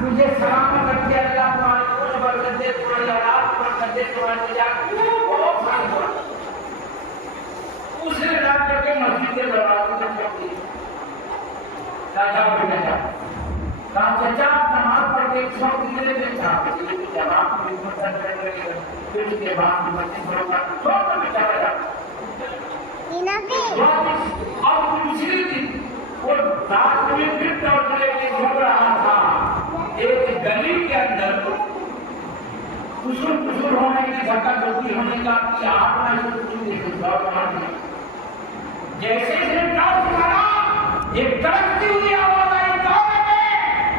تجھے سلامت رکھے اللہ تمہاری عمر برکت دے، تمہاری اولاد برکت دے، تمہاری نجات دے، بہت ساری بات اس نے لا کر کے مسجد کے دروازے میں چھوڑ دی۔ جاؤ بیٹا جاؤ، کہا چچا آپ نماز پڑھ کے ایک سو کتنے دن چاہتے ہیں جب آپ کو خدمت کرنے لگے پھر اس کے بعد مسجد میں چھوڑ کر بیچارہ جاتا۔ اور دوسری دن وہ رات میں پھر دوڑنے کے گھوم رہا تھا، ایک گلی کے اندر کسر ہونے کی دھکا دھکی ہونے کا آٹھ میں جیسے سے ٹارچ مارا ایک کڑکتی ہوئی آواز آئی، کون ہے؟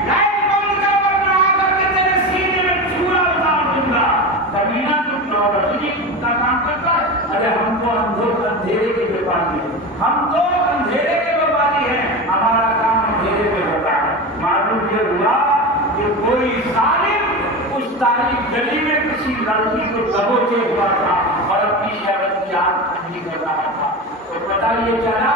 لائٹ بند کر ورنہ آ کر کے تیرے سینے میں چورا اتار دوں گا۔ کمینہ تو روشنی کا کام کرتا ہے، ارے ہم تو اندھیرے کے بیپاری ہیں، ہم تو اندھیرے کے بیپاری ہیں، ہمارا کام اندھیرے میں ہوتا ہے۔ معلوم یہ ہوا کہ کوئی ظالم اس تاریخ گلی میں کسی لڑکی کو دبوچے ہوا تھا اور اپنی شہرت کی آنکھ ٹھنڈی کر رہا تھا۔ تو پتہ یہ چلا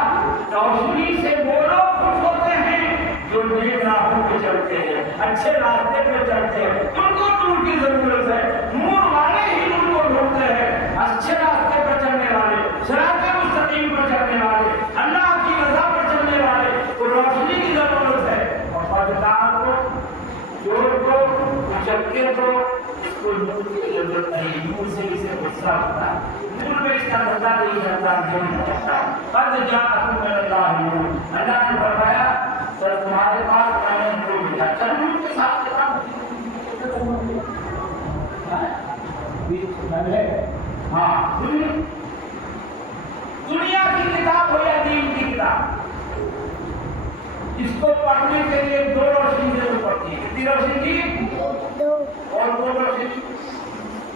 روشنی سے وہ لوگ خوش ہوتے ہیں جو نیک راہوں پہ چلتے ہیں، اچھے راستے پہ چلتے ہیں، ان کو نور کی ضرورت ہے، نور والے ہی نور کو ڈھونڈتے ہیں، اچھے راستے پر چلنے والے، صراط مستقیم پر چلنے والے، اللہ کی رضا پر چلنے والے کو روشنی کی ضرورت ہے۔ اور بدکار کو، چور کو، مشکل کو، اس کو نور کی ضرورت نہیں، نور سے اسے غصہ ہوتا ہے، نور میں اس کا دھندا نہیں کرتا، نہیں کرتا۔ قد جاءکم من اللہ نور، اللہ نے فرمایا سر تمہارے پاس میں نے نور بھیجا، چل نور کے ساتھ کتاب ہاں دنیا کی کتاب ہو یا دین کی کتاب، اس کو پڑھنے کے لیے دو روشنی ضرور پڑتی ہے۔ کتنی روشنی کی؟ اور دو روشنی،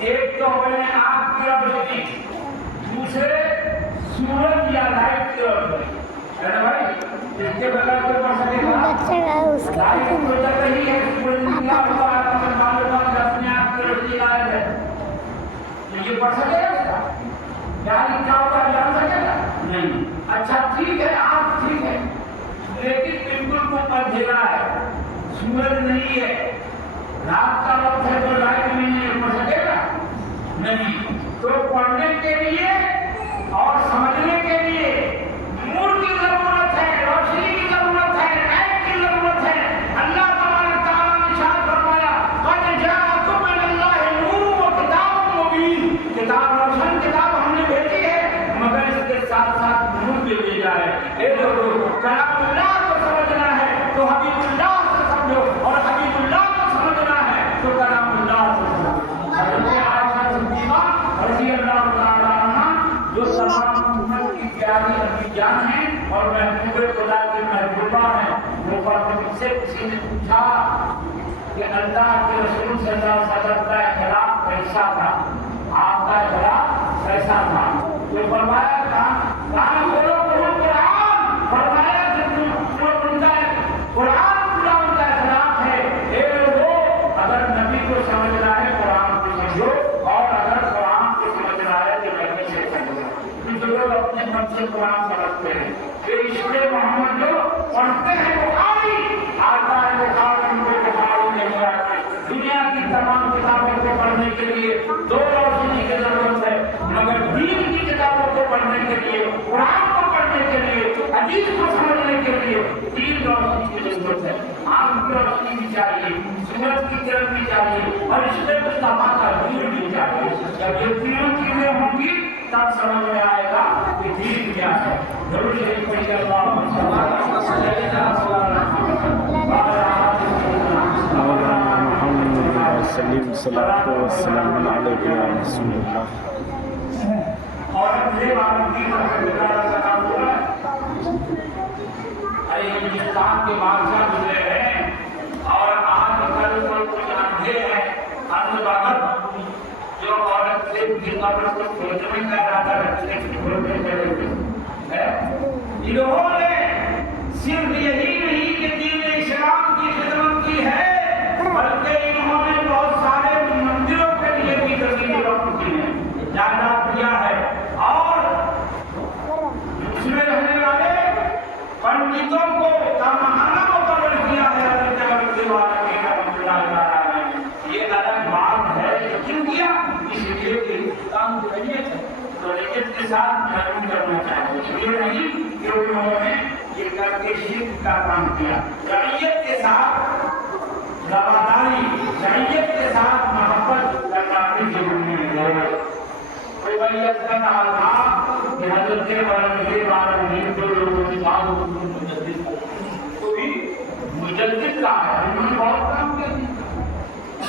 ایک تو میں آنکھ کی روشنی، دوسرے سورج یا لائٹ کی روشنی، ہے نا بھائی؟ اس کے بغیر کوئی پڑھ سکے گا؟ لائٹ تو چل رہی ہے، سورج نکلا ہوا ہے، تو معلومات اپنے آپ کی روشنی غائب ہے، تو یہ پڑھ سکے گا؟ کیا لکھا ہوگا جان سکے گا؟ نہیں۔ اچھا ٹھیک ہے، آنکھ ٹھیک ہے، لیکن بالکل کو اندھیرا ہے، سورج نہیں ہے، رات کا وقت ہے تو لائٹ نہیں ہے، پڑھ سکے گا؟ نہیں۔ تو پڑھنے کے لیے اور سمجھنے کے لیے نور کی ضرورت ہے، روشنی کی ضرورت ہے، لائٹ کی ضرورت ہے۔ اللہ تبارک تعالیٰ نے ارشاد فرمایا قد جاءکم من اللہ نور و کتاب مبین، کتاب روشن کتاب ہم نے بھیجی ہے، مگر اس کے ساتھ ساتھ نور بھی بھیجا ہے۔ اے لوگو کلام اللہ کو سمجھنا ہے تو حبیب اللہ سے سمجھو، اور حبیب اللہ کو سمجھنا ہے تو کلام اللہ سے سمجھو۔ حضرت عائشہ صدیقہ رضی اللہ تعالیٰ عنہ جو تمام امت کی پیاری امی جان ہیں اور محبوب خدا کی محبوبہ ہیں، وہ فرماتے سے کسی نے پوچھا کہ اللہ کے رسول صلی اللہ علیہ وسلم کا اخلاق کیسا تھا، آپ کا اخلاق کیسا تھا؟ تو فرمایا کہاں بولو قرآن، فرمایا قرآن پورا ان کا اخلاق ہے۔ اے لوگوں اگر نبی کو سمجھنا ہے قرآن کو سمجھو، اور اگر قرآن کو سمجھنا ہے تو نبی سے سمجھو۔ کچھ لوگ اپنے من سے قرآن سمجھتے ہیں، کہ عشق محمد جو پڑھتے ہیں بخاری آتا ہے، بخاری ان کو بخاری نہیں آتی۔ دنیا کی تمام کتابوں کو پڑھنے کے لیے دو روشنی کی ضرورت ہے، مگر دین کی کتابوں کو پڑھنے کے لیے، قرآن کو پڑھنے کے لیے، حدیث کو سمجھنے کے لیے تین روشنی کی ضرورت ہے۔ آنکھ کی روشنی بھی چاہیے، سورج کی کرن بھی چاہیے، اور عشق مصطفیٰ کا نور بھی چاہیے۔ جب یہ تینوں چیزیں ہوں گی تب سمجھ میں آئے گا کہ دین کیا ہے۔ ضرور شریف پڑھیے اللہم صلی علی وسلم صلاۃ و سلام علیک یا رسول اللہ۔ اور یہ عالمگیر کا نام ہوا ارے ہندوستان کے بادشاہ گزرے ہیں، اور آج کل کوئی کچھ اندھے ہیں، اندھ بغل جو عورت سے قبر کو کھولنے کا ارادہ رکھتے ہیں، کھولنے چلے گئے۔ انہوں نے صرف یہی نہیں کہ دین اسلام کی خدمت کی ہے، بلکہ انہوں نے بہت سارے مندروں کے لیے بھی زمین وقف کی ہے، جائیداد دیا ہے، اور اس میں رہنے والے پنڈتوں کو تامہانہ مقرر کیا ہے۔ حضرت علی ساتھ ختم کرنا چاہتے یہ نہیں کہ انہوں نے یہ کر کے شرک کا کام کیا رعیت کے ساتھ رواداری رعیت کے ساتھ محبت کرنا بھی ضروری ہے رویت کا کہا تھا کہ حضرت مجدد کا ہے انہوں نے بہت کام کیا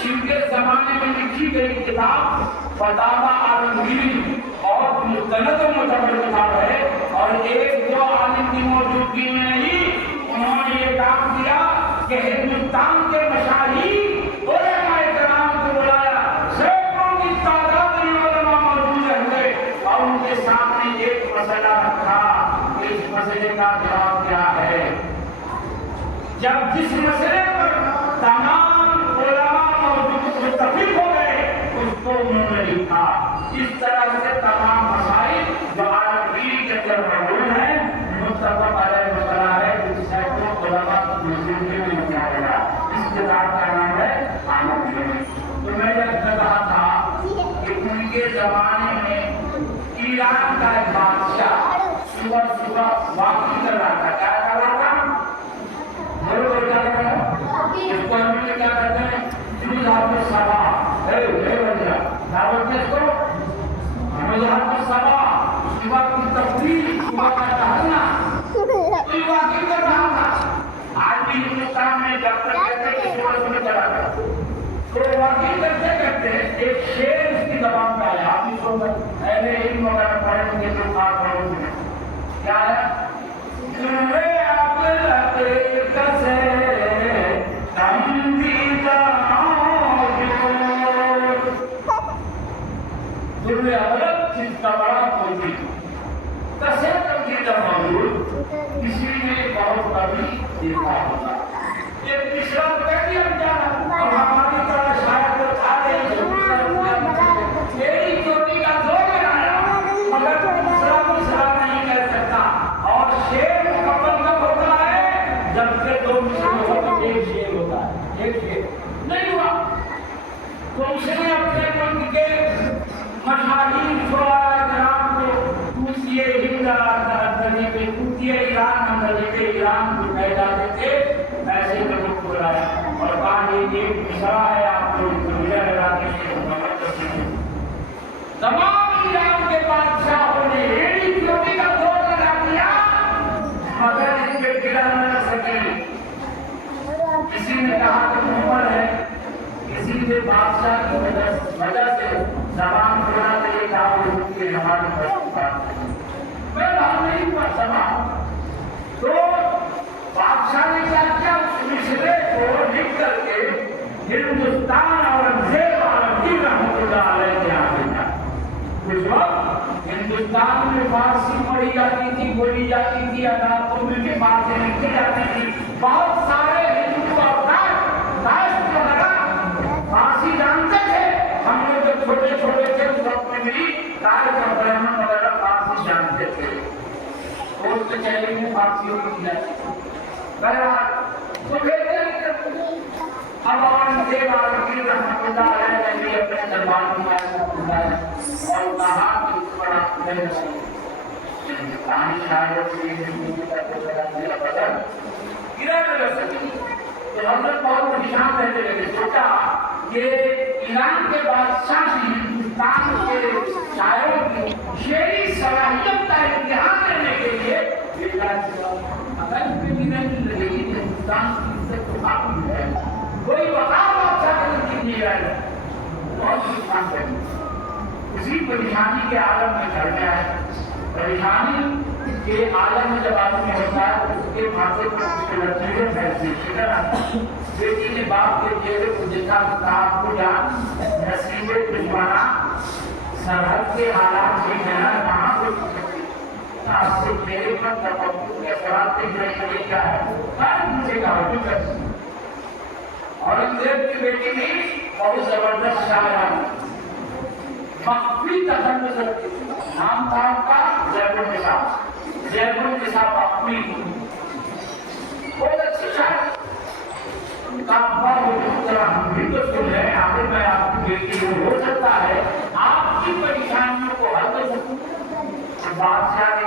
ان کے زمانے میں لکھی گئی کتاب فتاوی عالمگیری اور مستند و معتبر کتاب ہے اور ایک دو عالم کی موجودگی میں نہیں انہوں نے یہ کام کیا کہ ہندوستان کے مشاہیر علماء کرام کو بلایا سینکڑوں کی تعداد میں علماء موجود ہوئے اور ان کے سامنے ایک مسئلہ رکھا کہ اس مسئلے کا جواب کیا ہے جب جس مسئلے پر تمام علماء متفق ہو گئے اس کو انہوں نے لکھا اس طرح سے تمام مسائل جو عالمگیری کے اندر موجود ہیں متفق علیہ مسئلہ ہے جس سینکڑوں علماء مسلم کے لیے لکھا گیا اس کتاب کا نام ہے عالمگیری تو میں نے کہا تھا کہ ان کے زمانے میں ایران کا ایک بادشاہ صبح صبح واقعی کر رہا تھا کیا کر رہا تھا اس کو ہم نے کیا کہتے ہیں مذہب سبا دعوت اس کو مذہب سبا صبح کی تفریح صبح کا ٹہلنا کوئی واقعی کر رہا تھا آج بھی ہندوستان میں جب تک کہتے ہیں صبح صبح چلا گیا تو واقعی کرتے کرتے ایک شعر اس کی زبان کا ہے آپ اس کو اہل علم وغیرہ پڑھیں گے تو خاص پڑھیں گے کیا ہے کسی نے بہت کبھی دیکھا ہوگا ایک تیسرا پہلی انجام اور ہماری طرح شاید میری چوٹی کا زور لگایا مگر دوسرا نہیں کہہ سکتا اور شیر مکمل کب ہوتا ہے جب سے دو مشکل ایک شیر ہوتا ہے ایک شیر نہیں ہوا تو اس نے اپنے ملک کے مشاہیر شعراء کرام کو پوچھئے ایران اندر ایران کو کہہ جاتے تھے ایسے لوگوں کو بلایا اور کہا یہ مشرا ہے آپ کو تمام ایران کے بادشاہوں نے ایڑی چوٹی کا زور لگا دیا مگر اس پہ گرا نہ سکے کسی نے کہا کہ عمر ہے کسی نے بادشاہ کی وجہ سے زبان کھلا دے کہا وہ کے ہمارے پاس میں ہم نہیں پڑھ سما تو بادشاہ نے کیا کیا اس مشرے کو لکھ کر کے ہندوستان اورنگزیب عالمگیر رحمۃ اللہ علیہ کے یہاں بھیجا اس وقت ہندوستان میں فارسی پڑھی جاتی تھی بولی جاتی تھی عدالتوں میں بھی باتیں لکھی جاتی تھی بہت سارے ہندو افراد کو لگا فارسی جانتے تھے ہم لوگ جب چھوٹے چھوٹے تھے اس وقت میں بھی برہمن وغیرہ فارسی جانتے تھے اس کے چہرے میں فارسی ہوتی جاتی بہرحال تو اب اورنگزیب عالمگیر رحمۃ اللہ علیہ نے اپنے دربار میں بلایا اور کہا کہ اس پر آپ کہانی شاید سے گرا نہ سکے تو حضرت بہت پریشان رہتے لگے سوچا کہ ایران کے بادشاہ بھی ہندوستان کے شاعروں کی شعری صلاحیت کا امتحان کرنے کے لیے اگر اس پہ بھی نہیں لگے گی ہندوستان کی عزت تو کافی ہے کوئی وقار بادشاہ کے نزدیک نہیں رہے بہت پریشان کریں اسی پریشانی کے عالم میں چڑھ گیا ہے پریشانی کے عالم میں جب آدمی ہوتا ہے تو اس کے ماتھے پر اس کے لطیفے پھیلتے فکر آتا ہے بیٹی نے باپ کے چہرے کو دیکھا کہ آپ کو جان نصیب دشمنا سرحد کے حالات سے کہنا کہاں کو آپ سے چہرے پر تفکر کے اثرات دیکھ رہے ہیں کیا ہے ہر دوسرے کا حجم کرتی ہے اورنگزیب کی بیٹی بھی بہت زبردست شاعر مخفی تخلص نام تھا ان کا زیب النساء مخفی بہت اچھی شاعر کعبہ اس طرح ہم بھی تو سن رہے ہیں آخر میں آپ کی بیٹی ہو سکتا ہے آپ کی پریشانیوں کو حل کر سکوں بادشاہ کے